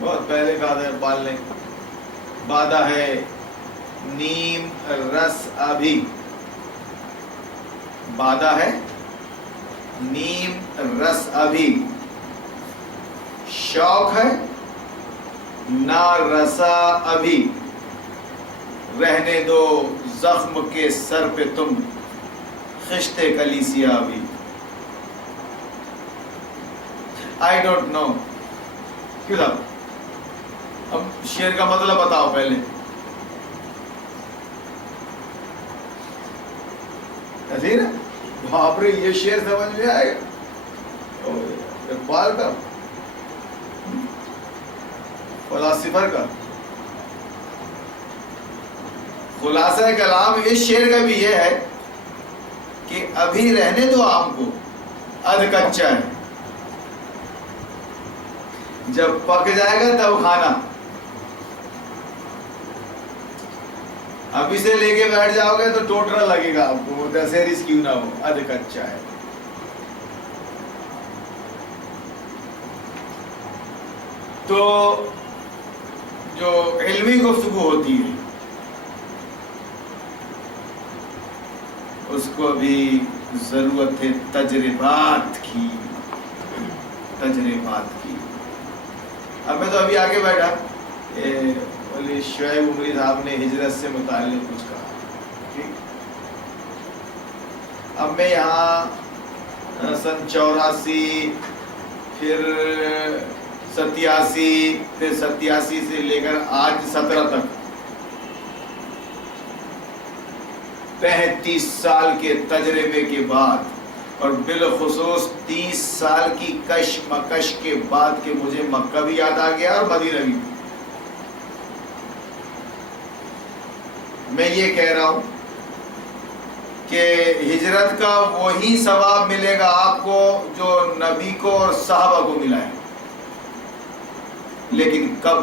بہت پہلے کہا تھا اقبال نے، بادہ ہے نیم رس ابھی، بادہ ہے نیم رس ابھی، شوق ہے نا رسا ابھی، رہنے دو زخم کے سر پہ تم خشت کلیسیا ابھی۔ آئی ڈونٹ نو کیوں تھا، اب شعر کا مطلب بتاؤ پہلے۔ نظیر باپ رے، یہ شعر سمجھ میں آئے گا اقبال کا، فلاسفر کا خلاصہ کلام اس شعر کا بھی یہ ہے کہ ابھی رہنے دو آم کو، ادھ کچا ہے، جب پک جائے گا تب کھانا، ابھی سے لے کے بیٹھ جاؤ گے تو ٹوٹنا لگے گا آپ کو، دسہریز کیوں نہ ہو، ادھ کچا ہے۔ تو جو علمی گفتگو ہوتی ہے اس کو بھی ضرورت ہے تجربات کی، تجربات کی۔ اب میں تو ابھی آگے بیٹھا، شعیب عمری صاحب نے ہجرت سے متعلق کچھ کہا، ٹھیک، اب میں یہاں سن 84 پھر 87 پھر 87 سے لے کر آج 17 تک 35 سال کے تجربے کے بعد، اور بالخصوص 30 سال کی کشمکش کے بعد کہ مجھے مکہ بھی یاد آ گیا اور مدینہ بھی، میں یہ کہہ رہا ہوں کہ ہجرت کا وہی ثواب ملے گا آپ کو جو نبی کو اور صحابہ کو ملا ہے، لیکن کب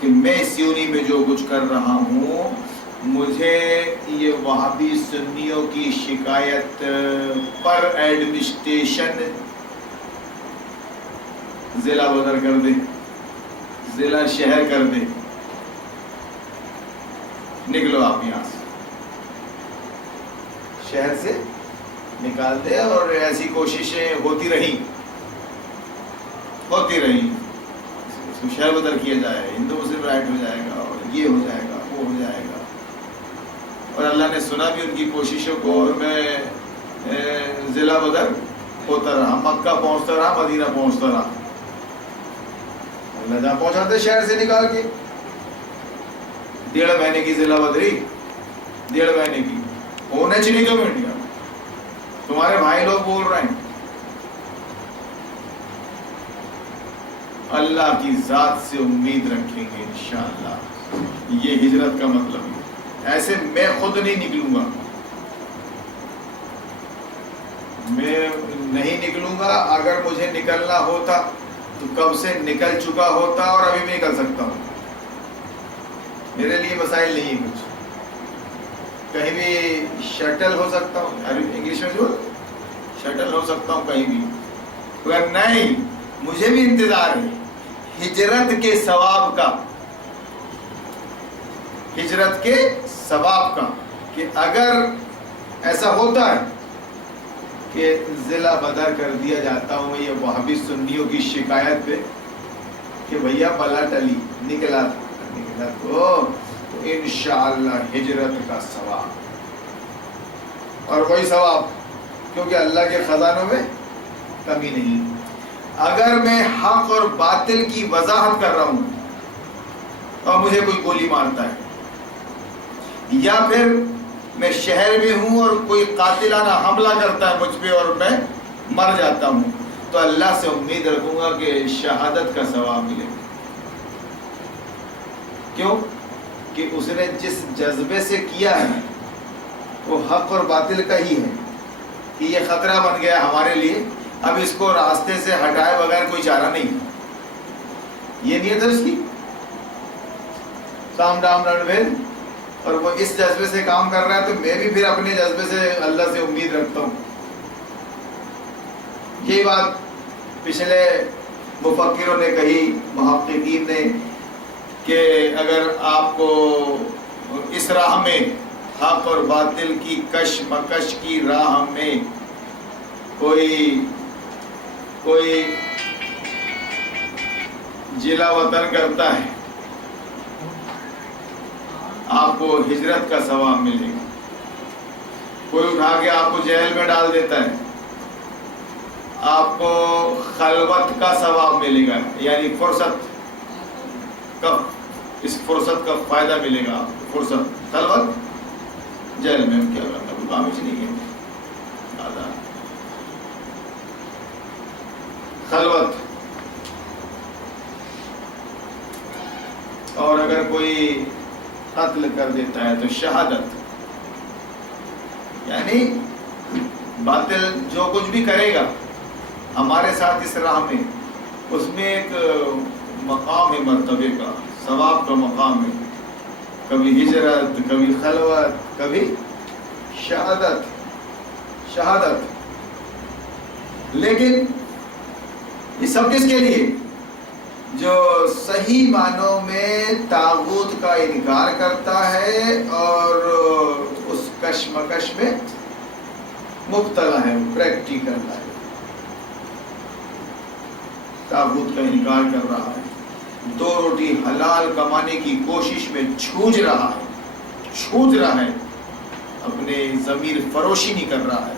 کہ میں سیونی میں جو کچھ کر رہا ہوں، مجھے یہ وہابی سنیوں کی شکایت پر ایڈمنسٹریشن ضلع بدر کر دے، ضلع شہر کر دے، نکلو آپ یہاں سے، شہر سے نکال دے، اور ایسی کوششیں ہوتی رہی، اس کو شہر بدر کیا جائے، ہندو مسلم رائٹ ہو جائے گا، اور یہ ہو جائے گا، وہ ہو جائے گا، اور اللہ نے سنا بھی ان کی کوششوں کو، اور میں ضلع بدر ہوتا رہا، مکہ پہنچتا رہا، مدینہ پہنچتا رہا، اللہ جہاں پہنچاتے شہر سے نکال کے، 1.5 مہینے کی ضلع بدری، 1.5 مہینے کی ہونے چاہیے کیوں انڈیا، تمہارے بھائی لوگ بول رہے ہیں، اللہ کی ذات سے امید رکھیں گے انشاءاللہ، یہ ہجرت کا مطلب ہے۔ ایسے میں خود نہیں نکلوں گا، میں نہیں نکلوں گا، اگر مجھے نکلنا ہوتا تو کب سے نکل چکا ہوتا، اور ابھی بھی نکل سکتا ہوں، میرے لیے مسائل نہیں ہے کچھ، کہیں بھی شٹل ہو سکتا ہوں، انگلش میں جو شٹل ہو سکتا ہوں کہیں بھی، مگر نہیں، مجھے بھی انتظار ہے ہجرت کے ثواب کا، ہجرت کے ثواب کا، کہ اگر ایسا ہوتا ہے کہ ضلع بدر کر دیا جاتا ہوں یہ وہابی سنیوں کی شکایت پہ کہ بھیا بلا ٹلی، نکلا تو انشاءاللہ ہجرت کا ثواب، اور وہی ثواب، کیونکہ اللہ کے خزانوں میں کمی نہیں۔ اگر میں حق اور باطل کی وضاحت کر رہا ہوں اور مجھے کوئی گولی مارتا ہے، یا پھر میں شہر میں ہوں اور کوئی قاتلانہ حملہ کرتا ہے مجھ پہ اور میں مر جاتا ہوں، تو اللہ سے امید رکھوں گا کہ شہادت کا ثواب ملے گا۔ کیوں؟ کہ اس نے جس جذبے سے کیا ہے وہ حق اور باطل کا ہی ہے، کہ یہ خطرہ بن گیا ہمارے لیے، اب اس کو راستے سے ہٹائے بغیر کوئی چارہ نہیں، یہ نیت ہے اس کی، سام ڈام ڈنڈ، اور وہ اس جذبے سے کام کر رہا ہے، تو میں بھی پھر اپنے جذبے سے اللہ سے امید رکھتا ہوں۔ یہی بات پچھلے مفکروں نے کہی، محققین نے، کہ اگر آپ کو اس راہ میں حق اور باطل کی کشمکش کی راہ میں کوئی جلا وطن کرتا ہے، آپ کو ہجرت کا ثواب ملے گا۔ کوئی اٹھا کے آپ کو جیل میں ڈال دیتا ہے، آپ کو خلوت کا ثواب ملے گا، یعنی اس فرصت کا فائدہ ملے گا آپ کو۔ فرصت، خلوت، جیل میں کیا کرنا، کوئی کام ہی نہیں ہے۔ خلوت، اور اگر کوئی قتل کر دیتا ہے تو شہادت، یعنی باطل جو کچھ بھی کرے گا ہمارے ساتھ اس راہ میں، اس میں ایک مقام ہے، مرتبے کا، ثواب کا مقام ہے، کبھی ہجرت، کبھی خلوت، کبھی شہادت۔ لیکن یہ سب کس کے لیے؟ جو صحیح معنوں میں طاغوت کا انکار کرتا ہے اور اس کشمکش میں مبتلا ہے، پریکٹیکل ہے، طاغوت کا انکار کر رہا ہے، دو روٹی حلال کمانے کی کوشش میں چھوج رہا ہے، اپنے ضمیر فروشی نہیں کر رہا ہے،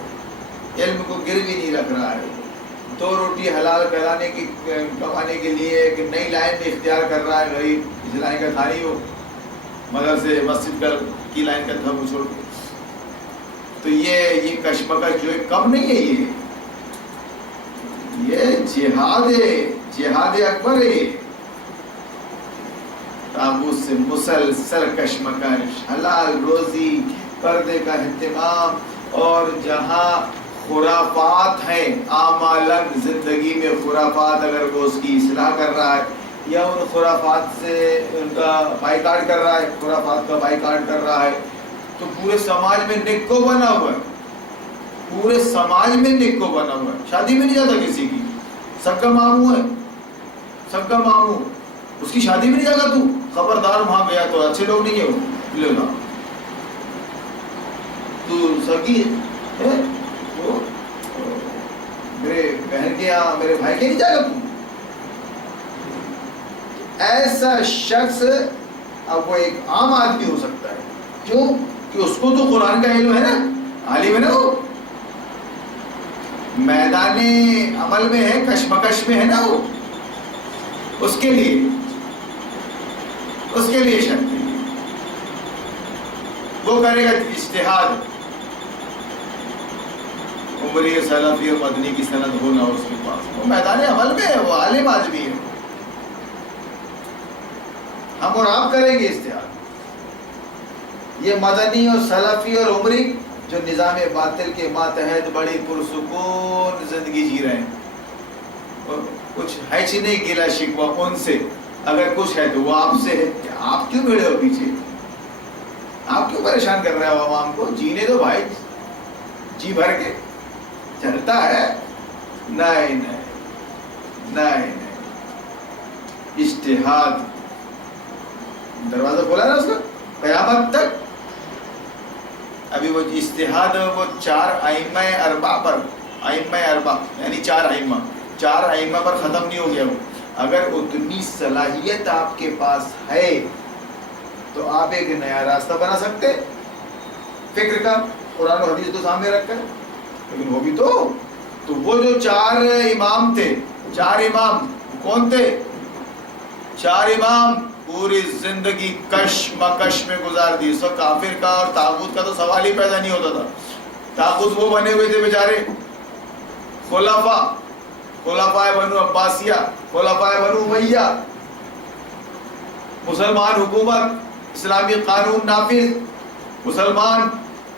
علم کو گروی نہیں رکھ رہا ہے، دو روٹی حلال کمانے کے لیے ایک نئی لائن میں اختیار کر رہا ہے، غریب اس لائن کا تھا نہیں، وہ مدرسے مسجد کی لائن کا تھا، وہ چھوڑ کے۔ تو یہ کشمکش جو ہے کم نہیں ہے، یہ جہاد اکبر ہے۔ طاغوت سے مسلسل کشمکش، حلال روزی، پردے کا اہتمام، اور جہاں خرافات ہیں، اعمالاً زندگی میں خرافات، اگر وہ اس کی اصلاح کر رہا ہے یا ان خرافات سے ان کا بائیکاٹ کر رہا ہے، خرافات کا بائیکاٹ کر رہا ہے، تو پورے سماج میں نکو بنا ہوا ہے، پورے سماج میں نکو بنا ہوا ہے۔ شادی میں نہیں جاتا کسی کی، سب کا ماموں ہے، سب کا ماموں، اس کی شادی میں نہیں جاگا تو خبردار، وہاں گیا تو اچھے لوگ نہیں ہے، وہ لے لا تو سگی ہے، وہ میرے بہن کے یہاں، میرے بھائی کے نہیں جاگا تو۔ ایسا شخص اب وہ ایک عام آدمی ہو سکتا ہے، کیوں کہ اس کو تو قرآن کا علم ہے نا، عالم ہے نا، وہ میدان عمل میں ہے، کشمکش میں ہے نا، وہ اس کے لیے شرط ہے، وہ کرے گا اجتہاد، عمری سلفی اور مدنی کی سند ہونا اس کے پاس، وہ میدان عمل میں ہے، وہ عالم آدمی ہے۔ ہم اور آپ کریں گے اجتہاد، یہ مدنی اور سلفی اور عمری جو نظام باطل کے ماتحت بڑی پرسکون زندگی جی رہے ہیں، اور کچھ ہے چی نہیں گلا شکوہ ان سے، اگر کچھ ہے تو وہ آپ سے ہے، کہ آپ کیوں بھیڑے ہو پیچھے، آپ کیوں پریشان کر رہے ہو عوام کو، جینے دو بھائی، جی بھر کے چلتا ہے۔ نہیں، اجتہاد دروازہ کھولا نا اس کا قیامت تک۔ ابھی وہ اجتہاد وہ 4 ائمہ اربع پر، ائمہ اربع یعنی 4 ائمہ پر ختم نہیں ہو گیا وہ۔ اگر اتنی صلاحیت آپ کے پاس ہے تو آپ ایک نیا راستہ بنا سکتے فکر کا، قرآن و حدیث تو سامنے رکھ کر، لیکن وہ بھی تو وہ جو 4 امام تھے، 4 امام کون تھے؟ 4 امام پوری زندگی کشمکش میں گزار دی، اس وقت کافر کا اور طاغوت کا تو سوال ہی پیدا نہیں ہوتا تھا۔ طاغوت وہ بنے ہوئے تھے بیچارے خلفائے بنو عباسیہ، خلفائے بنو امیہ، مسلمان حکومت، اسلامی قانون نافذ، مسلمان،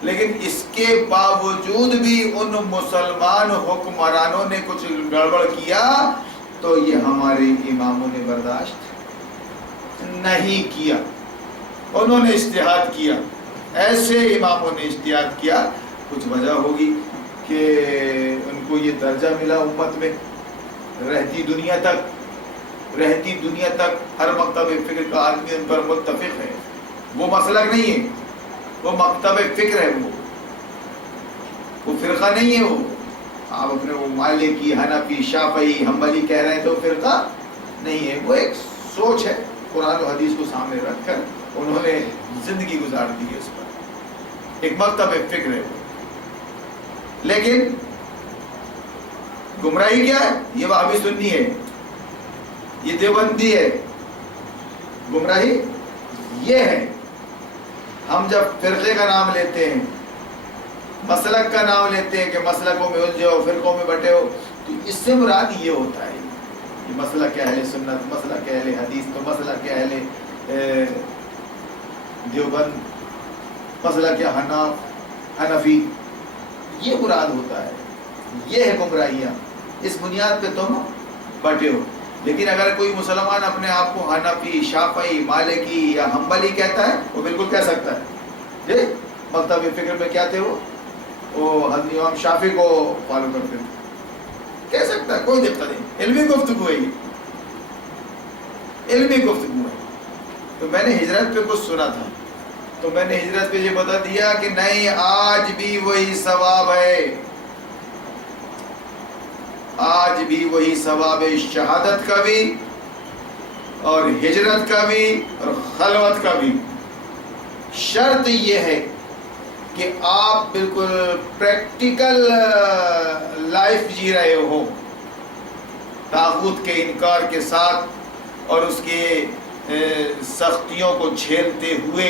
لیکن اس کے باوجود بھی ان مسلمان حکمرانوں نے کچھ گڑبڑ کیا تو یہ ہمارے اماموں نے برداشت نہیں کیا، انہوں نے اجتہاد کیا، ایسے اماموں نے اجتہاد کیا۔ کچھ وجہ ہوگی کہ ان کو یہ درجہ ملا امت میں رہتی دنیا تک، رہتی دنیا تک ہر مکتب فکر کا آدمی ان پر متفق ہے. وہ مسلک نہیں ہے، وہ مکتب فکر ہے، وہ فرقہ نہیں ہے. وہ آپ اپنے وہ مالکی، حنفی، شافعی، حنبلی کہہ رہے ہیں تو فرقہ نہیں ہے. وہ ایک سوچ ہے، قرآن و حدیث کو سامنے رکھ کر انہوں نے زندگی گزار دی ہے اس پر. ایک مکتب فکر ہے. لیکن گمراہی کیا ہے؟ یہ وہابی سنی ہے، یہ دیوبندی ہے. گمراہی یہ ہے، ہم جب فرقے کا نام لیتے ہیں، مسلک کا نام لیتے ہیں کہ مسلکوں میں الجھے ہو، فرقوں میں بٹے ہو، تو اس سے مراد یہ ہوتا ہے کہ مسلک اہل سنت، مسلک اہل حدیث، تو مسلک اہل دیوبند، مسلک حنفی، یہ مراد ہوتا ہے. یہ ہے گمراہیاں، اس بنیاد پہ تم بٹے ہو. لیکن اگر کوئی مسلمان اپنے آپ کو حنفی، شافعی، مالکی یا حنبلی کہتا ہے، وہ بالکل کہہ سکتا ہے. جی مکتب فکر میں کیا تھے وہ حضرت امام شافعی کو فالو کرتے تھے، کہہ سکتا ہے، کوئی دقت نہیں. علمی گفتگو ہے، یہ علمی گفتگو ہے. تو میں نے ہجرت پہ کچھ سنا تھا، تو میں نے ہجرت پہ یہ بتا دیا کہ نہیں، آج بھی وہی ثواب ہے، آج بھی وہی ثواب ہے، شہادت کا بھی اور ہجرت کا بھی اور خلوت کا بھی. شرط یہ ہے کہ آپ بالکل پریکٹیکل لائف جی رہے ہو، طاغوت کے انکار کے ساتھ اور اس کے سختیوں کو جھیلتے ہوئے.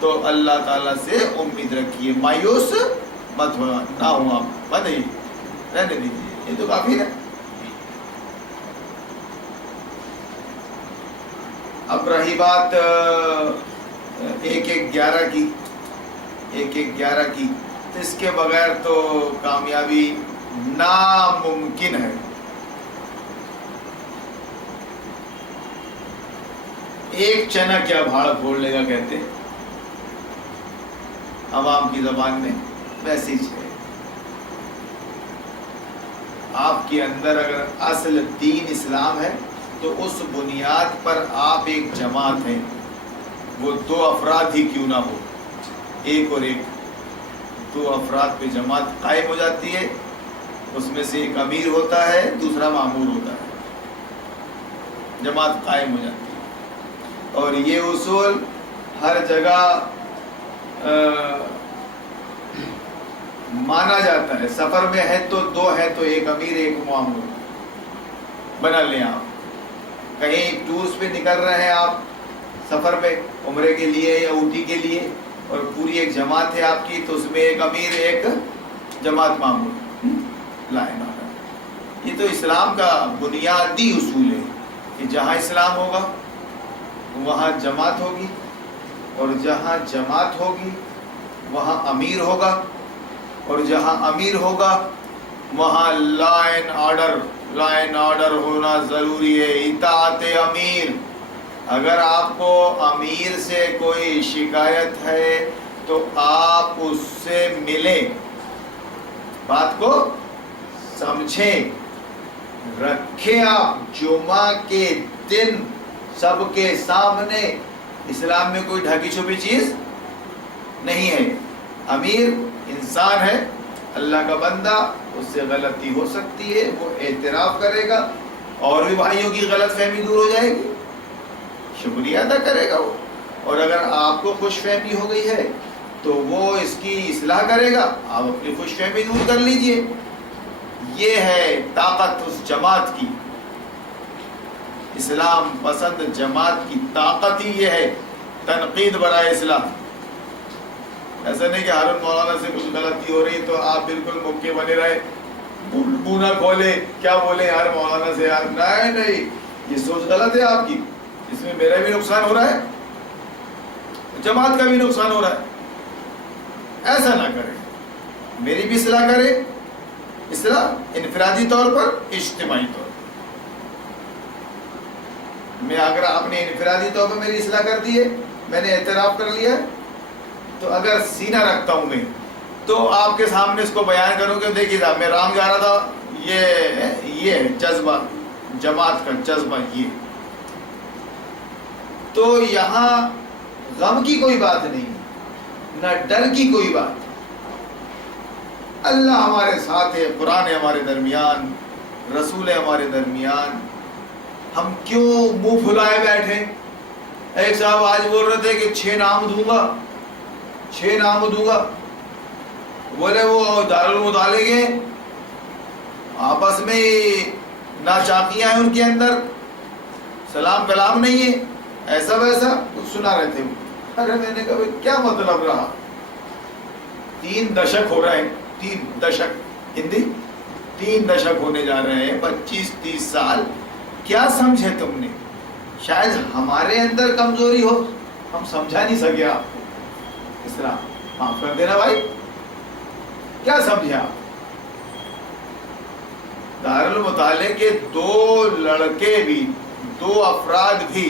تو اللہ تعالیٰ سے امید رکھیے، مایوس مت ہو، نہ ہو آپ، مت رہنے دیجیے، یہ تو کافی ہے. اب رہی بات 1-1-11 کی، 1-1-11 کی، تو اس کے بغیر تو کامیابی ناممکن ہے. ایک چنا کیا بھاڑ پھوڑ لے گا، کہتے ہیں عوام کی زبان میں میسیج ہے. آپ کے اندر اگر اصل دین اسلام ہے تو اس بنیاد پر آپ ایک جماعت ہیں، وہ 2 افراد ہی کیوں نہ ہو، ایک اور ایک، 2 افراد پہ جماعت قائم ہو جاتی ہے. اس میں سے ایک امیر ہوتا ہے، دوسرا مامور ہوتا ہے، جماعت قائم ہو جاتی ہے. اور یہ اصول ہر جگہ مانا جاتا ہے. سفر میں ہے تو 2 ہے تو ایک امیر ایک مامور بنا لیں. آپ کہیں ٹورس پہ نکل رہے ہیں، آپ سفر پہ عمرے کے لیے یا اوٹی کے لیے، اور پوری ایک جماعت ہے آپ کی، تو اس میں ایک امیر ایک جماعت مامور لائن آ رہا ہے. یہ تو اسلام کا بنیادی اصول ہے کہ جہاں اسلام ہوگا وہاں جماعت ہوگی، اور جہاں جماعت ہوگی وہاں امیر ہوگا، اور جہاں امیر ہوگا وہاں لا اینڈ آرڈر ہونا ضروری ہے. اطاعت امیر. اگر آپ کو امیر سے کوئی شکایت ہے تو آپ اس سے ملیں، بات کو سمجھیں، رکھیں. آپ جمعہ کے دن سب کے سامنے، اسلام میں کوئی ڈھکی چھپی چیز نہیں ہے. امیر انسان ہے، اللہ کا بندہ، اس سے غلطی ہو سکتی ہے، وہ اعتراف کرے گا، اور بھی بھائیوں کی غلط فہمی دور ہو جائے گی، شکریہ ادا کرے گا وہ. اور اگر آپ کو خوش فہمی ہو گئی ہے تو وہ اس کی اصلاح کرے گا، آپ اپنی خوش فہمی دور کر لیجئے. یہ ہے طاقت اس جماعت کی، اسلام پسند جماعت کی طاقت ہی یہ ہے، تنقید برائے اصلاح. ایسا نہیں کہ ہارون مولانا سے کچھ غلطی ہو رہی تو آپ بالکل مکے بنے رہے، منہ نہ کھولے، کیا بولے یار مولانا سے، یار نہیں، یہ سوچ غلط ہے آپ کی، اس میں میرا بھی نقصان ہو رہا ہے، جماعت کا بھی نقصان ہو رہا ہے. ایسا نہ کرے، میری بھی اصلاح کرے، اصلاح انفرادی طور پر، اجتماعی طور پر. میں اگر آپ نے انفرادی طور پر میری اصلاح کر دی ہے، میں نے اعتراف کر لیا ہے، تو اگر سینہ رکھتا ہوں میں تو آپ کے سامنے اس کو بیان کروں کہ دیکھیے صاحب میں رام جا رہا تھا، یہ جذبہ جماعت کا جذبہ یہ. تو یہاں غم کی کوئی بات نہیں، نہ ڈر کی کوئی بات. اللہ ہمارے ساتھ ہے، قرآن ہے ہمارے درمیان، رسول ہے ہمارے درمیان. ہم کیوں منہ پھلائے بیٹھے؟ ایک صاحب آج بول رہے تھے کہ 6 نام دوں گا، 6 نام دوں گا. بولے وہ دارالمطالعے کے آپس میں ناچاقیاں ہیں ان کے اندر، سلام کلام نہیں ہے، ایسا ویسا کچھ سنا رہے تھے. ارے میں نے کہا کیا مطلب رہا؟ 3 دشک ہو رہے ہیں، 3 دشک ہندی، 3 دشک ہونے جا رہے ہیں، 25-30 سال. کیا سمجھے تم نے؟ شاید ہمارے اندر کمزوری ہو، ہم سمجھا نہیں سکے آپ کو. اس طرح معاف کر دینا بھائی. کیا سمجھے آپ؟ دارالمطالعے کے 2 لڑکے بھی، 2 افراد بھی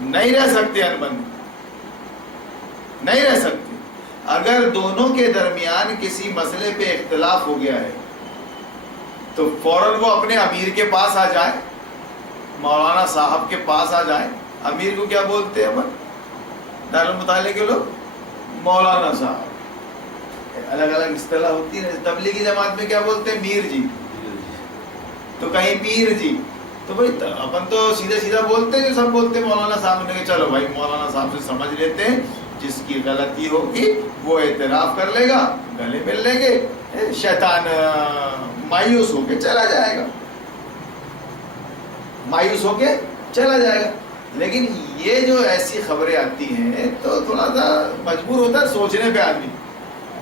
نہیں رہ سکتے انبن، نہیں رہ سکتے. اگر دونوں کے درمیان کسی مسئلے پہ اختلاف ہو گیا ہے تو فوراً وہ اپنے امیر کے پاس آ جائے، مولانا صاحب کے پاس آ جائے. امیر کو کیا بولتے ہیں اپن دارالمطالعے کے لوگ؟ مولانا صاحب. الگ الگ اصطلاح ہوتی ہے. تبلیغی جماعت میں کیا بولتے ہیں؟ میر جی، تو کہیں پیر جی. تو بھائی اپن تو سیدھا سیدھا بولتے ہیں، جو سب بولتے ہیں مولانا صاحب نے کہ چلو بھائی مولانا صاحب سے سمجھ لیتے ہیں، جس کی غلطی ہوگی وہ اعتراف کر لے گا، گلے مل لیں گے، شیطان مایوس ہو کے چلا جائے گا، مایوس ہو کے چلا جائے گا. لیکن یہ جو ایسی خبریں آتی ہیں تو تھوڑا سا مجبور ہوتا ہے سوچنے پہ آدمی.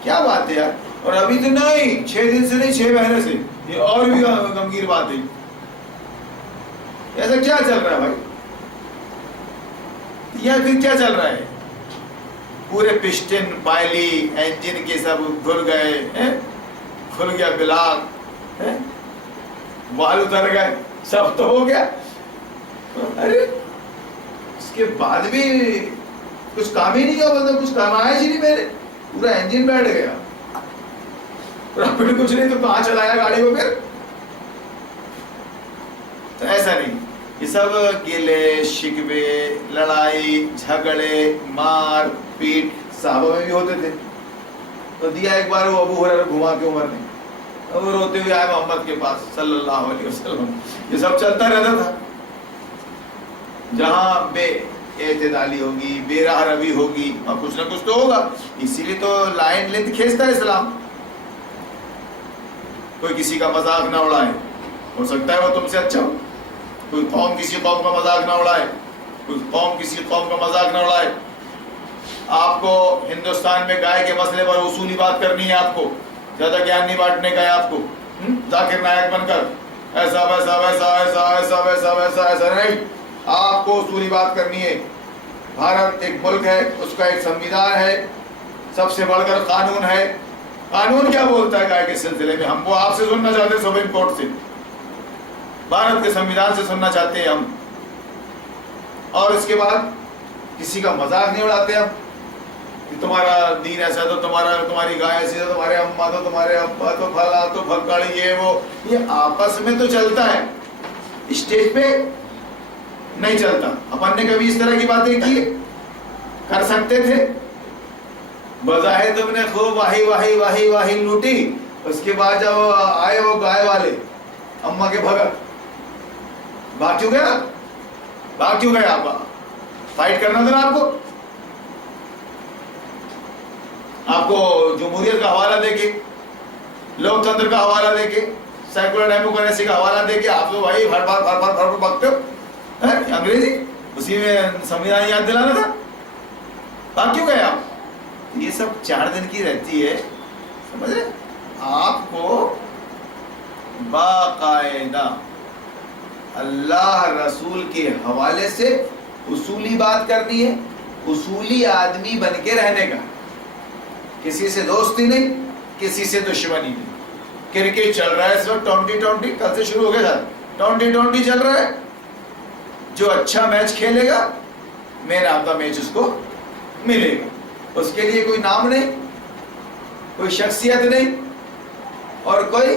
کیا بات ہے یار؟ اور ابھی تو نہیں 6 دن سے نہیں 6 مہینے سے، یہ اور بھی غمگیر بات ہے. ایسا کیا چل رہا ہے بھائی؟ یا پھر کیا چل رہا ہے؟ پورے پسٹن پائلی انجن کے سب کھل گئے، کھل گیا بلاک، وال اتر گئے، سب تو ہو گیا. ارے اس کے بعد بھی کچھ کام ہی نہیں ہوا، مطلب کچھ کام آیا ہی نہیں. میرے پورا انجن بیٹھ گیا، کچھ نہیں تو کہاں چلایا گاڑی کو پھر؟ تو ایسا نہیں. یہ سب گلے شکوے، لڑائی جھگڑے، مار پیٹ صحابہ میں بھی ہوتے تھے. تو دیا ایک بار وہ ابو ہریرہ گھما کے عمر نے، وہ روتے ہوئے آئے محمد کے پاس صلی اللہ علیہ وسلم. یہ سب چلتا رہتا تھا. جہاں بے اعتدالی ہوگی، بے راہ روی ہوگی، اور کچھ نہ کچھ تو ہوگا. اسی لیے تو لائن لینتھ کھینچتا ہے اسلام. کوئی کسی کا مذاق نہ اڑائے، ہو سکتا ہے وہ تم سے اچھا ہو. کوئی قوم کسی قوم کا مذاق نہ اڑائے، کوئی قوم کسی قوم کا مذاق نہ اڑائے. آپ کو ہندوستان میں گائے کے مسئلے پر اصولی بات کرنی ہے، آپ کو زیادہ گیان نہیں بانٹنے کا ہے. آپ کو ذاکر نائک بن کر ایسا ویسا ویسا ایسا ایسا ویسا ویسا ایسا نہیں. آپ کو اصولی بات کرنی ہے. بھارت ایک ملک ہے، اس کا ایک سنویدھان ہے، سب سے بڑھ کر قانون ہے. قانون کیا بولتا ہے گائے کے سلسلے میں؟ ہم وہ آپ سے سننا چاہتے ہیں، سپریم کورٹ سے، بھارت کے سنویدھان سے سننا چاہتے ہیں ہم. اور اس کے بعد کسی کا مذاق نہیں اڑاتے ہم کہ تمہارا دین ایسا تو تمہاری گائے ایسی تو تمہارے اماں تو تمہارے ابا تو پھلا تو پھکڑ، یہ آپس میں تو چلتا ہے، اسٹیج پہ نہیں چلتا. اپن نے کبھی اس طرح کی باتیں کی؟ کر سکتے تھے؟ بظاہر تم نے خوب واہی واہی واہی واہی لوٹی، اس کے بعد جب آئے وہ گائے والے اماں کے بھگت، بھاگ کیوں گیا؟ بھاگ کیوں گیا؟ آپ فائٹ کرنا تھا نا. آپ کو جمہوریت کا حوالہ دے کے، لوک تنتر کا حوالہ دے کے، سیکولر ڈیموکریسی کا حوالہ دے کے آپ تو بھائی بھر بھگتے ہو. انگریزی اسی میں سمویدھان یاد دلانا تھا. بھاگ کیوں گئے آپ؟ یہ سب 4 دن کی رہتی ہے، سمجھ رہے؟ آپ کو باقاعدہ اللہ رسول کے حوالے سے اصولی بات کرنی ہے، اصولی آدمی بن کے رہنے کا. کسی سے دوستی نہیں، کسی سے دشمنی نہیں. کرکٹ چل رہا ہے اس وقت 2020، کل سے شروع ہو گیا تھا 2020 چل رہا ہے. جو اچھا میچ کھیلے گا مین آف دا میچ اس کو ملے گا. اس کے لیے کوئی نام نہیں، کوئی شخصیت نہیں، اور کوئی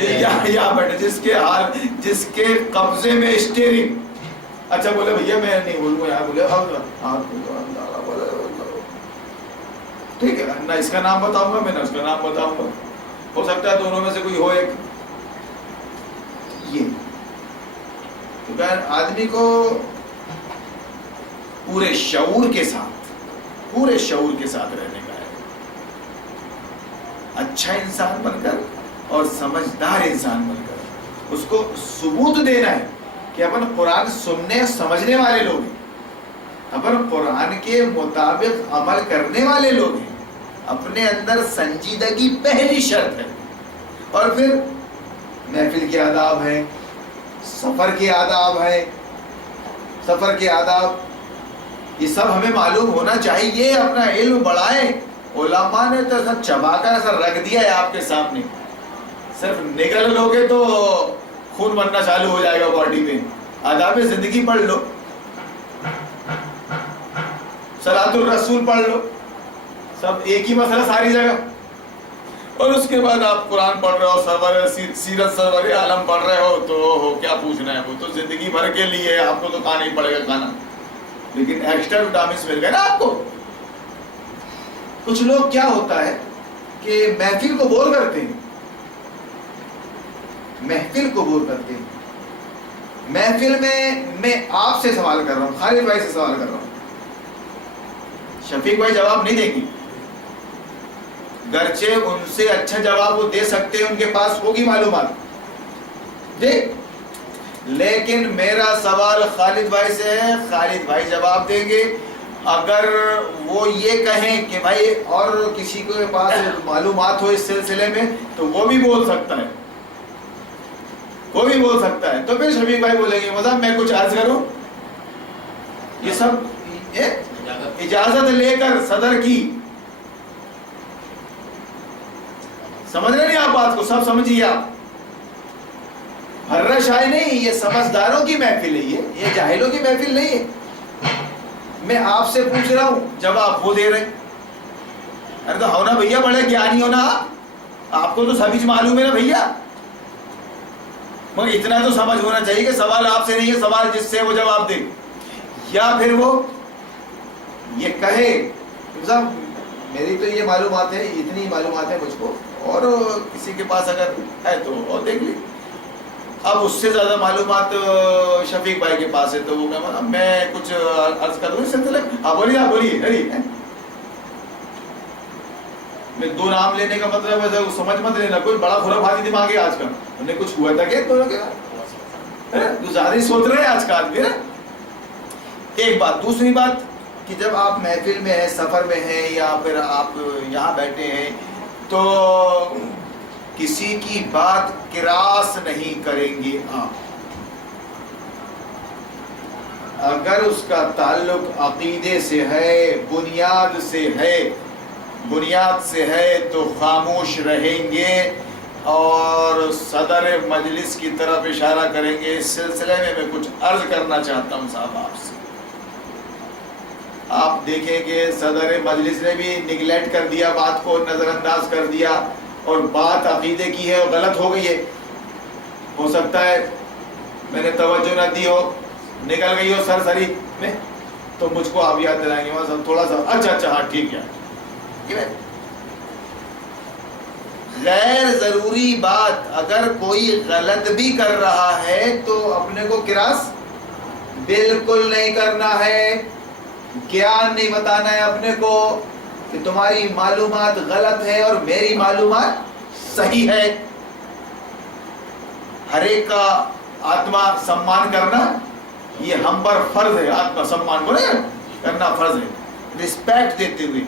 یا بیٹھے جس کے قبضے میں اسٹیئرنگ. اچھا بولے بھیا میں نہیں بولوں گا, بولے ٹھیک ہے, نہ اس کا نام بتاؤں گا میں, نہ اس کا نام بتاؤں گا, ہو سکتا ہے دونوں میں سے کوئی ہو ایک. یہ تو آدمی کو پورے شعور کے ساتھ رہنے کا ہے, اچھا انسان بن کر اور سمجھدار انسان بن کر. اس کو ثبوت دینا ہے کہ اپن قرآن سننے سمجھنے والے لوگ ہیں, اپن قرآن کے مطابق عمل کرنے والے لوگ ہیں. اپنے اندر سنجیدگی پہلی شرط ہے. اور پھر محفل کے آداب ہیں, سفر کے آداب ہیں, سفر کے آداب یہ سب ہمیں معلوم ہونا چاہیے. اپنا علم بڑھائیں. علماء نے تو ایسا چبا کر ایسا رکھ دیا ہے آپ کے سامنے, صرف نگل لو گے تو خون بننا چالو ہو جائے گا باڈی میں. آداب زندگی پڑھ لو, صلاۃ الرسول پڑھ لو, سب ایک ہی مسئلہ ساری جگہ. اور اس کے بعد آپ قرآن پڑھ رہے ہو, سرور سیرت سرور عالم پڑھ رہے ہو, تو کیا پوچھنا ہے, وہ تو زندگی بھر کے لیے, آپ کو تو کھانا ہی پڑے گا کھانا, لیکن ایکسٹرا وٹامنس مل گئے نا آپ کو. کچھ لوگ کیا ہوتا ہے کہ محفل کو بور کرتے ہیں, محفل میں آپ سے سوال کر رہا ہوں, خالد بھائی سے سوال کر رہا ہوں, شفیق بھائی جواب نہیں دیں گی, گرچہ ان سے اچھا جواب وہ دے سکتے ہیں, ان کے پاس ہوگی معلومات دے, لیکن میرا سوال خالد بھائی سے ہے, خالد بھائی جواب دیں گے. اگر وہ یہ کہیں کہ بھائی اور کسی کے پاس معلومات ہو اس سلسلے میں, تو وہ بھی بول سکتا ہے, تو پھر شفیق بھائی بولیں گے مطلب میں کچھ عرض کروں. یہ سب اجازت لے کر صدر کی, سمجھ رہے نہیں آپ بات کو, سب سمجھیے آپ. ہر شاعر نہیں, یہ سمجھداروں کی محفل ہے, یہ جاہلوں کی محفل نہیں ہے. میں آپ سے پوچھ رہا ہوں, جواب وہ دے رہے ہیں. ارے تو ہونا بھیا, بڑے گیانی ہونا, آپ کو تو سبھی معلوم ہے نا بھیا, مگر اتنا تو سمجھ ہونا چاہیے کہ سوال آپ سے نہیں ہے, سوال جس سے وہ جواب دے. یا پھر وہ یہ کہے صاحب میری تو یہ معلومات ہے, اتنی معلومات ہے مجھ کو, اور کسی کے پاس اگر ہے تو اور دیکھ لی. اب اس سے زیادہ معلومات شفیق بھائی کے پاس ہے, تو وہ میں کچھ عرض کر دوں اس سلسلے میں. آپ بولیے. میں دو نام لینے کا مطلب ہے سمجھ مت لینا, کوئی بڑا خرافاتی دماغ ہے آج کل, انہیں کچھ ہوا تھا کیا تو زیادہ ہی سوچ رہے ہیں آج کا آدمی. ایک بات. دوسری بات کہ جب آپ محفل میں ہیں, سفر میں ہیں, یا پھر آپ یہاں بیٹھے ہیں, تو کسی کی بات کراس نہیں کریں گے آپ. اگر اس کا تعلق عقیدے سے ہے, بنیاد سے ہے تو خاموش رہیں گے, اور صدر مجلس کی طرف اشارہ کریں گے. اس سلسلے میں کچھ عرض کرنا چاہتا ہوں صاحب آپ سے. آپ دیکھیں کہ صدر مجلس نے بھی نگلیکٹ کر دیا, بات کو نظر انداز کر دیا, اور بات عقیدے کی ہے اور غلط ہو گئی ہے. ہو سکتا ہے میں نے توجہ نہ دی ہو, نکل گئی ہو سرسری میں, تو مجھ کو آپ یاد دلائیں گے تھوڑا سا. اچھا ہاں ٹھیک ہے. غیر ضروری بات اگر کوئی غلط بھی کر رہا ہے تو اپنے کو کراس بالکل نہیں کرنا ہے. گیان نہیں بتانا ہے اپنے کو کہ تمہاری معلومات غلط ہے اور میری معلومات صحیح ہے. ہر ایک کا آتما سمان کرنا یہ ہم پر فرض ہے. آتما سمان کو نہیں کرنا فرض ہے. رسپیکٹ دیتے ہوئے,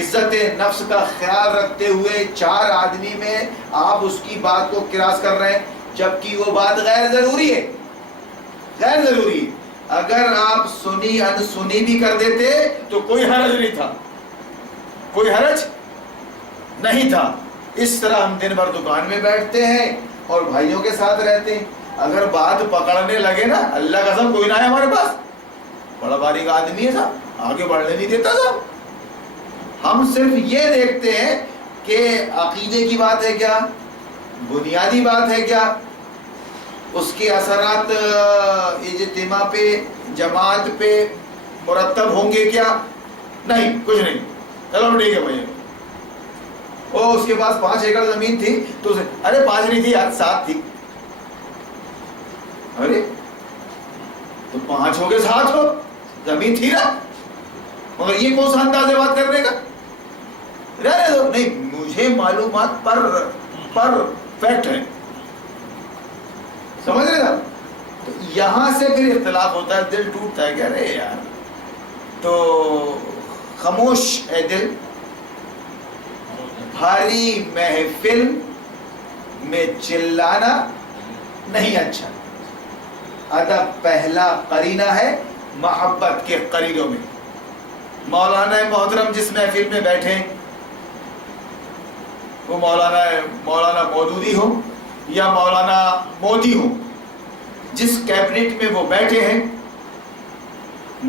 عزت نفس کا خیال رکھتے ہوئے, 4 آدمی میں آپ اس کی بات کو کراس کر رہے ہیں جبکہ وہ بات غیر ضروری ہے. اگر آپ سنی انسنی بھی کر دیتے تو کوئی حرج نہیں تھا. اس طرح ہم دن بھر دکان میں بیٹھتے ہیں اور بھائیوں کے ساتھ رہتے ہیں. اگر بات پکڑنے لگے نا, اللہ کا قسم کوئی نہ ہے ہمارے پاس, بڑا باریک آدمی ہے صاحب, آگے بڑھنے نہیں دیتا صاحب. ہم صرف یہ دیکھتے ہیں کہ عقیدے کی بات ہے کیا, بنیادی بات ہے کیا؟ اس کے اثرات اجتماع پہ، جماعت پہ مرتب ہوں گے کیا؟ نہیں، کچھ نہیں. چلو ٹھیک ہے بھائی. وہ اس کے پاس 5 ایکڑ زمین تھی تو ارے 5 نہیں تھی یار، 7 تھی. ارے تو 5 ہو گئے 7 ہو، زمین تھی نا. مگر یہ کون سا انداز ہے بات کرنے کا؟ رہنے دو. نہیں، مجھے معلومات پر فیکٹ ہے. سمجھ رہے نا؟ تو یہاں سے پھر اختلاف ہوتا ہے، دل ٹوٹتا ہے کہ ارے یار. تو خاموش ہے دل، بھاری محفل میں چلانا نہیں اچھا. ادب پہلا قرینہ ہے محبت کے قرینوں میں. مولانا محترم جس محفل میں بیٹھے، وہ مولانا مودودی ہو یا مولانا مودی ہو، جس کیبنٹ میں وہ بیٹھے ہیں،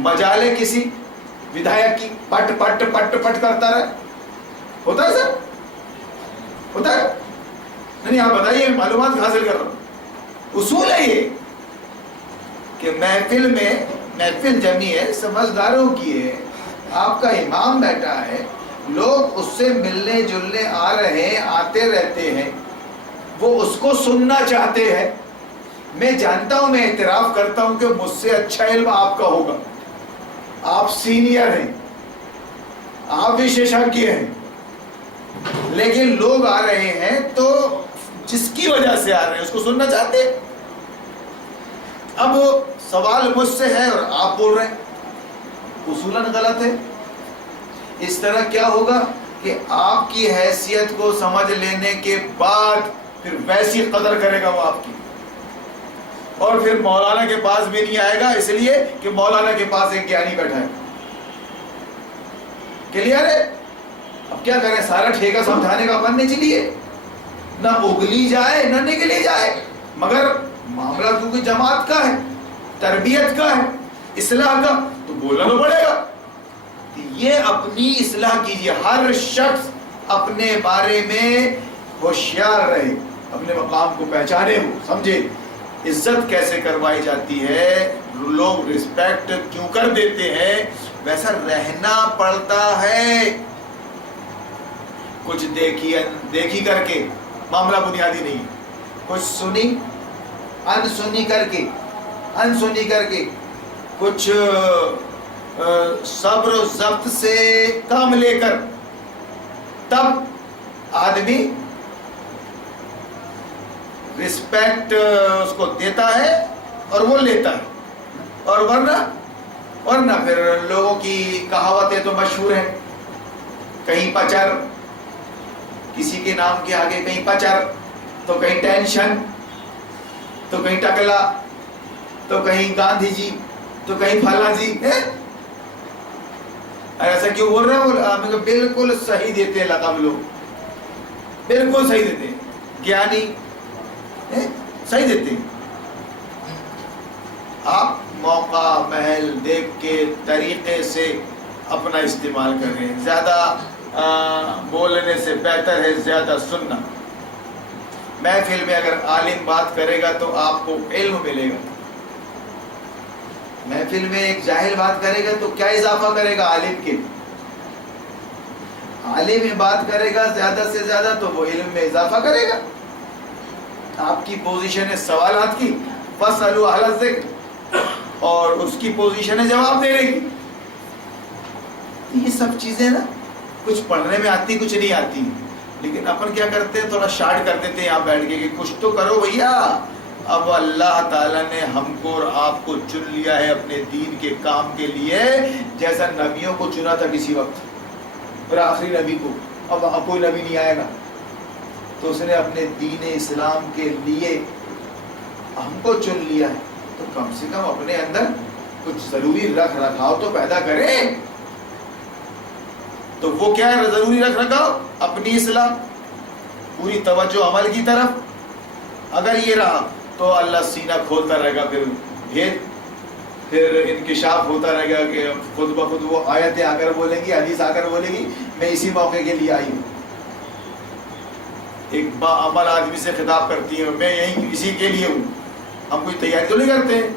مجالے کسی ودھایک کی پٹ پٹ پٹ پٹ کرتا رہے. ہوتا ہے سر؟ ہوتا ہے؟ نہیں آپ بتائیے، معلومات حاصل کر رہا ہوں. اصول ہے یہ کہ محفل جمی ہے، سمجھداروں کی ہے، آپ کا امام بیٹھا ہے، لوگ اس سے ملنے جلنے آ رہے ہیں، آتے رہتے ہیں، وہ اس کو سننا چاہتے ہیں. میں جانتا ہوں، میں اعتراف کرتا ہوں کہ مجھ سے اچھا علم آپ کا ہوگا، آپ سینئر ہیں، آپ وشیشজ্ঞ ہیں، لیکن لوگ آ رہے ہیں تو جس کی وجہ سے آ رہے ہیں اس کو سننا چاہتے ہیں. اب سوال مجھ سے ہے اور آپ بول رہے ہیں، اصولاً غلط ہے. اس طرح کیا ہوگا کہ آپ کی حیثیت کو سمجھ لینے کے بعد پھر ویسی قدر کرے گا وہ آپ کی، اور پھر مولانا کے پاس بھی نہیں آئے گا، اس لیے کہ مولانا کے پاس ایک گیانی بیٹھا ہے. کلیئر ہے؟ اب کیا کریں، سارا ٹھیکہ سمجھانے کا اپن نے چلیے، نہ اگلی جائے نہ نگلی جائے. مگر معاملہ کیونکہ جماعت کا ہے، تربیت کا ہے، اصلاح کا، تو بولنا تو پڑے گا. یہ اپنی اصلاح کیجیے. ہر شخص اپنے بارے میں ہوشیار رہے، اپنے مقام کو پہچانے، ہو سمجھے عزت کیسے کروائی جاتی ہے، لوگ رسپیکٹ کیوں کر دیتے ہیں، ویسا رہنا پڑتا ہے. کچھ دیکھی کر کے معاملہ بنیادی نہیں، کچھ انسنی کر کے کچھ صبر و ضبط سے کام لے کر تب آدمی رسپیکٹ اس کو دیتا ہے اور وہ لیتا ہے. اور ورنہ پھر لوگوں کی کہاوتیں تو مشہور ہیں، کہیں پچر، کسی کے نام کے آگے کہیں پچر، تو کہیں ٹینشن، تو کہیں ٹکلا، تو کہیں گاندھی جی، تو کہیں پھلا جی. ایسا کیوں بول رہے ہیں؟ بالکل صحیح دیتے ہیں لقب، لوگ بالکل صحیح دیتے ہیں، گیانی صحیح دیتے ہیں. آپ موقع محل دیکھ کے طریقے سے اپنا استعمال کر رہے ہیں. زیادہ بولنے سے بہتر ہے زیادہ سننا. محفل میں اگر عالم بات کرے گا تو آپ کو علم ملے گا. محفل میں ایک جاہل بات کرے گا تو کیا اضافہ کرے گا عالم کے؟ عالم میں بات کرے گا زیادہ سے زیادہ تو وہ علم میں اضافہ کرے گا. آپ کی پوزیشن ہے سوالات کی، فَاسْأَلُوا أَهْلَ الذِّكْرِ، اور اس کی پوزیشن ہے جواب دینے کی. یہ سب چیزیں نا کچھ پڑھنے میں آتی کچھ نہیں آتی، لیکن اپن کیا کرتے ہیں، تھوڑا شارٹ کر دیتے ہیں یہاں بیٹھ کے کہ کچھ تو کرو بھیا. اب اللہ تعالیٰ نے ہم کو اور آپ کو چن لیا ہے اپنے دین کے کام کے لیے، جیسا نبیوں کو چنا تھا کسی وقت، اور آخری نبی کو اب کوئی نبی نہیں آئے گا، تو اس نے اپنے دین اسلام کے لیے ہم کو چن لیا ہے، تو کم سے کم اپنے اندر کچھ ضروری رکھ رکھاؤ تو پیدا کریں. تو وہ کیا ہے ضروری رکھ رکھاؤ؟ اپنی اصلاح، پوری توجہ عمل کی طرف. اگر یہ رہا تو اللہ سینہ کھولتا رہے گا، پھر انکشاف ہوتا رہے گا کہ خود بخود وہ آیتیں آ کر بولیں گی، حدیث آ کر بولے گی میں اسی موقع کے لیے آئی ہوں. ایک باعمل آدمی سے خطاب کرتی ہے، میں یہیں اسی کے لیے ہوں، ہم کوئی تیاری تو نہیں کرتے ہیں.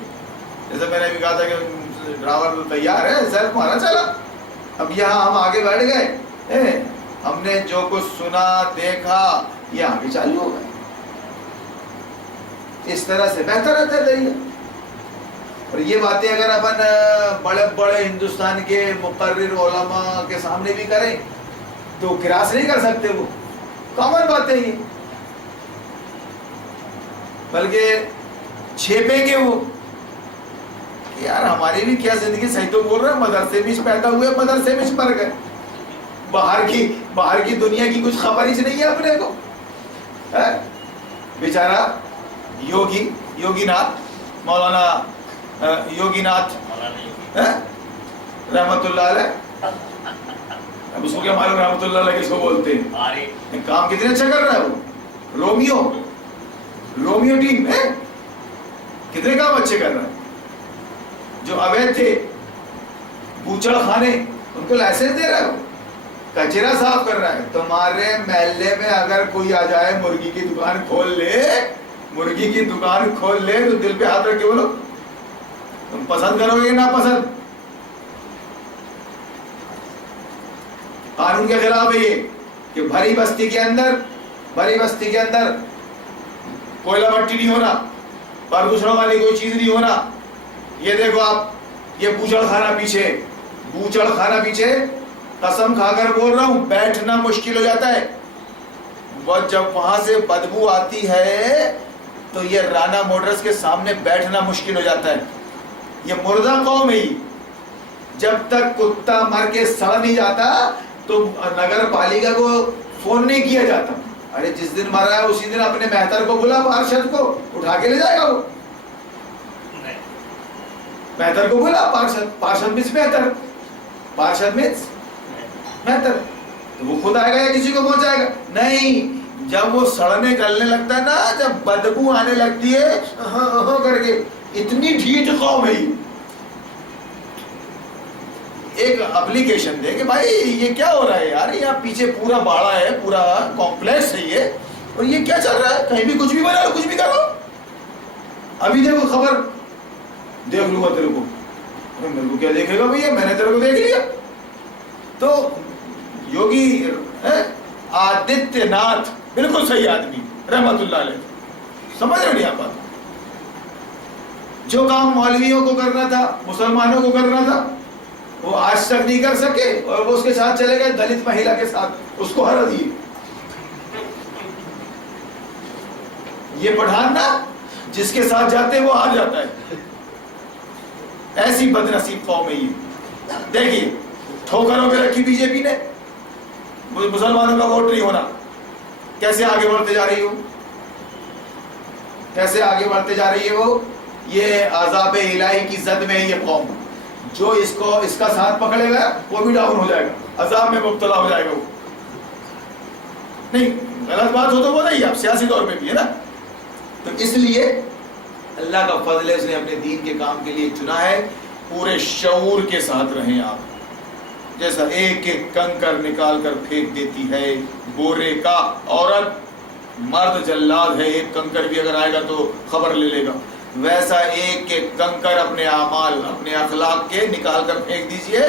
جیسے میں نے بھی کہا تھا کہ ڈرائیور تو تیار ہے، سر تمہارا چلا، اب یہاں ہم آگے بیٹھ گئے، ہم نے جو کچھ سنا دیکھا یہ آگے چالو ہو گئے. اس طرح سے بہتر رہتا ہے طریقہ. اور یہ باتیں اگر اپن بڑے بڑے ہندوستان کے مقرر علماء کے سامنے بھی کریں تو کراس نہیں کر سکتے، وہ کامن باتیں یہ، بلکہ چھیپیں گے وہ. یار ہماری بھی کیا زندگی، صحیح تو بول رہے ہیں، مدرسے میں پیدا ہوئے، مدرسے میں مر گئے، باہر کی دنیا کی کچھ خبر ہی نہیں ہے اپنے کو. بیچارہ یوگی ناتھ، مولانا یوگی ناتھ رحمت اللہ علیہ، اب اس کو کیا معلوم رحمت اللہ علیہ کس کو بولتے ہیں. کام کتنے اچھا کر رہا ہے وہ، رومیو ٹیم ہے، کتنے کام اچھے کر رہا ہے. جو اویدھ تھے بوچڑ خانے، ان کو لائسنس دے رہا ہے، کچرا صاف کر رہا ہے. تمہارے محلے میں اگر کوئی آ جائے مرغی کی دکان کھول لے تو دل پہ ہاتھ رکھ کے بولو تم پسند کرو گے نا پسند. قانون کے خلاف ہے یہ کہ بھری بستی کے اندر کوئلہ مٹی نہیں ہونا، پردوشنوں والی کوئی چیز نہیں ہونا. یہ دیکھو آپ، یہ بوچڑ خانہ پیچھے قسم کھا کر بول رہا ہوں بیٹھنا مشکل ہو جاتا ہے. وہ جب وہاں سے بدبو آتی ہے تو یہ رانا موٹرز کے سامنے بیٹھنا مشکل ہو جاتا ہے. یہ مردہ قوم ہے، جب تک کتا مر کے سڑ نہیں جاتا تو نگر پالیکا کو فون نہیں کیا جاتا. ارے جس دن مرا ہے اسی دن اپنے مہتر کو بلا، پارشد کو اٹھا کے لے جائے گا. وہ مہتر کو بلا، پارشد مہتر، تو وہ خود آئے گا یا کسی کو پہنچائے گا؟ نہیں. جب وہ سڑنے گلنے لگتا ہے نا، جب بدبو آنے لگتی ہے ہاں کر کے، اتنی ڈھیٹ قوم ہے. ایک اپلیکیشن دے کہ بھائی یہ کیا ہو رہا ہے یار، یہاں پیچھے پورا باڑا ہے، پورا کمپلیکس ہے یہ، اور یہ کیا چل رہا ہے، کہیں بھی کچھ بھی بنا لو، کچھ بھی کرو. ابھی دیکھو خبر دیکھ لوں گا تیرے کو. میرے کو کیا دیکھے گا بھیا، میں نے تیرے کو دیکھ لیا. تو یوگی آدتیہ ناتھ بالکل صحیح آدمی رحمت اللہ علیہ، سمجھ رہے نہیں آپ بات. جو کام مولویوں کو کرنا تھا، مسلمانوں کو کرنا تھا، وہ آج تک نہیں کر سکے، اور وہ اس کے ساتھ چلے گئے دلت مہیلا کے ساتھ، اس کو ہرا دیے. یہ پٹھان نا جس کے ساتھ جاتے وہ ہار جاتا ہے. ایسی بدنصیب قوم ہے یہ. دیکھیے ٹھوکروں پہ رکھی بی جے پی نے، مسلمانوں کا ووٹ نہیں ہونا. کیسے آگے بڑھتے جا رہی ہے وہ. یہ عذاب الہی کی زد میں ہے یہ قوم. جو اس کا ساتھ پکڑے گا وہ بھی ڈاؤن ہو جائے گا، عذاب میں مبتلا ہو جائے گا. وہ نہیں غلط بات ہو تو وہ نہیں، آپ سیاسی طور پہ بھی ہے نا. تو اس لیے اللہ کا فضل ہے، اس نے اپنے دین کے کام کے لیے چنا ہے. پورے شعور کے ساتھ رہیں آپ. جیسا ایک ایک کنکر نکال کر پھینک دیتی ہے بورے کا عورت، مرد جلاد ہے، ایک کنکر بھی اگر آئے گا تو خبر لے لے گا. ویسا ایک ایک کنکر اپنے اعمال، اپنے اخلاق کے نکال کر پھینک دیجئے.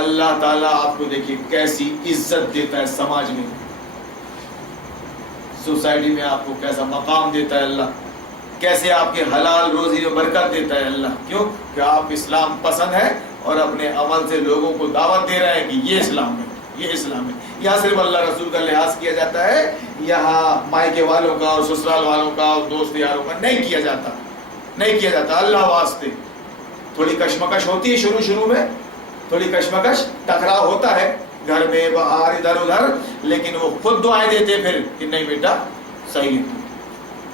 اللہ تعالیٰ آپ کو دیکھیے کیسی عزت دیتا ہے سماج میں، سوسائٹی میں آپ کو کیسا مقام دیتا ہے اللہ، کیسے آپ کے حلال روزی میں برکت دیتا ہے اللہ. کیوں کہ آپ اسلام پسند ہے اور اپنے عمل سے لوگوں کو دعوت دے رہے ہیں کہ یہ اسلام ہے، یہ اسلام ہے. یہاں صرف اللہ رسول کا لحاظ کیا جاتا ہے، یہاں مائکے والوں کا اور سسرال والوں کا اور دوست یاروں کا نہیں کیا جاتا. اللہ واسطے. تھوڑی کشمکش ہوتی ہے شروع میں، تھوڑی کشمکش، ٹکراؤ ہوتا ہے گھر میں باہر ادھر ادھر، لیکن وہ خود دعائیں دیتے پھر کہ نہیں بیٹا صحیح ہے،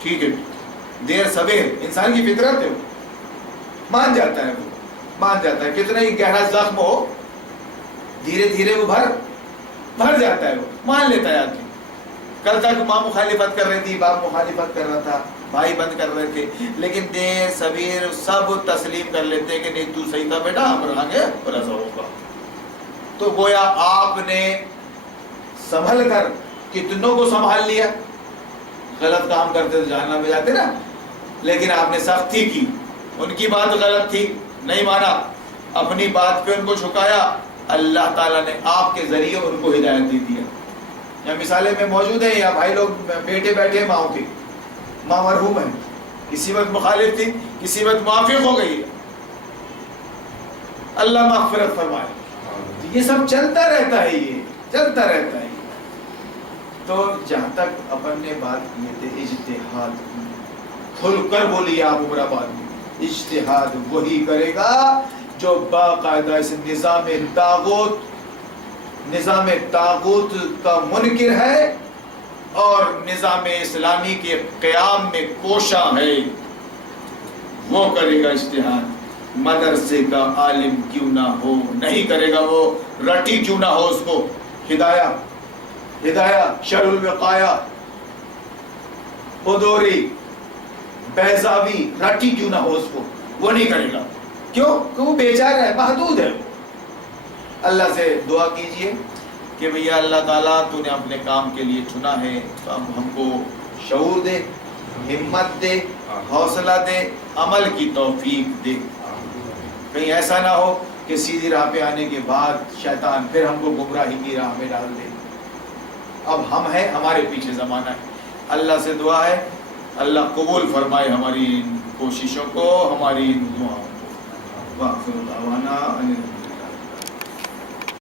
ٹھیک ہے. دیر سویر انسان کی فطرت ہے، مان جاتا ہے. کتنا ہی گہرا زخم ہو، دھیرے دھیرے وہ بھر جاتا ہے، وہ مان لیتا ہے آدمی. کل تک ماں مخالفت کر رہی تھی، باپ مخالفت کر رہا تھا، بھائی بند کر رہے تھے، لیکن دیر سویر سب تسلیم کر لیتے کہ نہیں تو صحیح تھا بیٹا، ہم رہیں گے اور ایسا ہوگا. تو گویا آپ نے سنبھل کر کتنوں کو سنبھال لیا. غلط کام کرتے تو جہنم میں جاتے نا، لیکن آپ نے سختی کی، ان کی بات غلط تھی، نہیں مانا، اپنی بات پہ ان کو جھکایا، اللہ تعالیٰ نے آپ کے ذریعے ان کو ہدایت دے دیا۔ یا مثالیں میں موجود ہیں، یا بھائی لوگ بیٹے بیٹھے ماؤں کے، ماں مرحوم ہے، کسی وقت مخالف تھی، کسی وقت موافق ہو گئی، اللہ مغفرت فرمائے۔ یہ سب چلتا رہتا ہے، یہ چلتا رہتا ہے۔ تو جہاں تک اپن نے بات کیے تھے اجتہاد، کھل کر بولیے آپ عمر آباد میں، اجتہاد وہی کرے گا جو باقاعدہ اس نظام طاغوت کا منکر ہے اور نظام اسلامی کے قیام میں کوشاں ہے، وہ کرے گا اجتہاد۔ مدرسے کا عالم کیوں نہ ہو، نہیں کرے گا، وہ رٹی کیوں نہ ہو، اس کو ہدایہ شرح الوقایہ، حضوری، بیضاوی، رٹی کیوں نہ ہو، اس کو وہ نہیں کرے گا۔ کیوں کہ وہ بیچارہ ہے، محدود ہے۔ اللہ سے دعا کیجئے کہ بھیا اللہ تعالیٰ تو نے اپنے کام کے لیے چنا ہے، تو اب ہم کو شعور دے، ہمت دے، حوصلہ دے، عمل کی توفیق دے۔ کہیں ایسا نہ ہو کہ سیدھی راہ پہ آنے کے بعد شیطان پھر ہم کو گمراہی کی راہ میں ڈال دے۔ اب ہم ہیں، ہمارے پیچھے زمانہ ہے۔ اللہ سے دعا ہے اللہ قبول فرمائے ہماری ان کوششوں کو، ہماری ان دعاؤں کو۔ وآخر دعوانا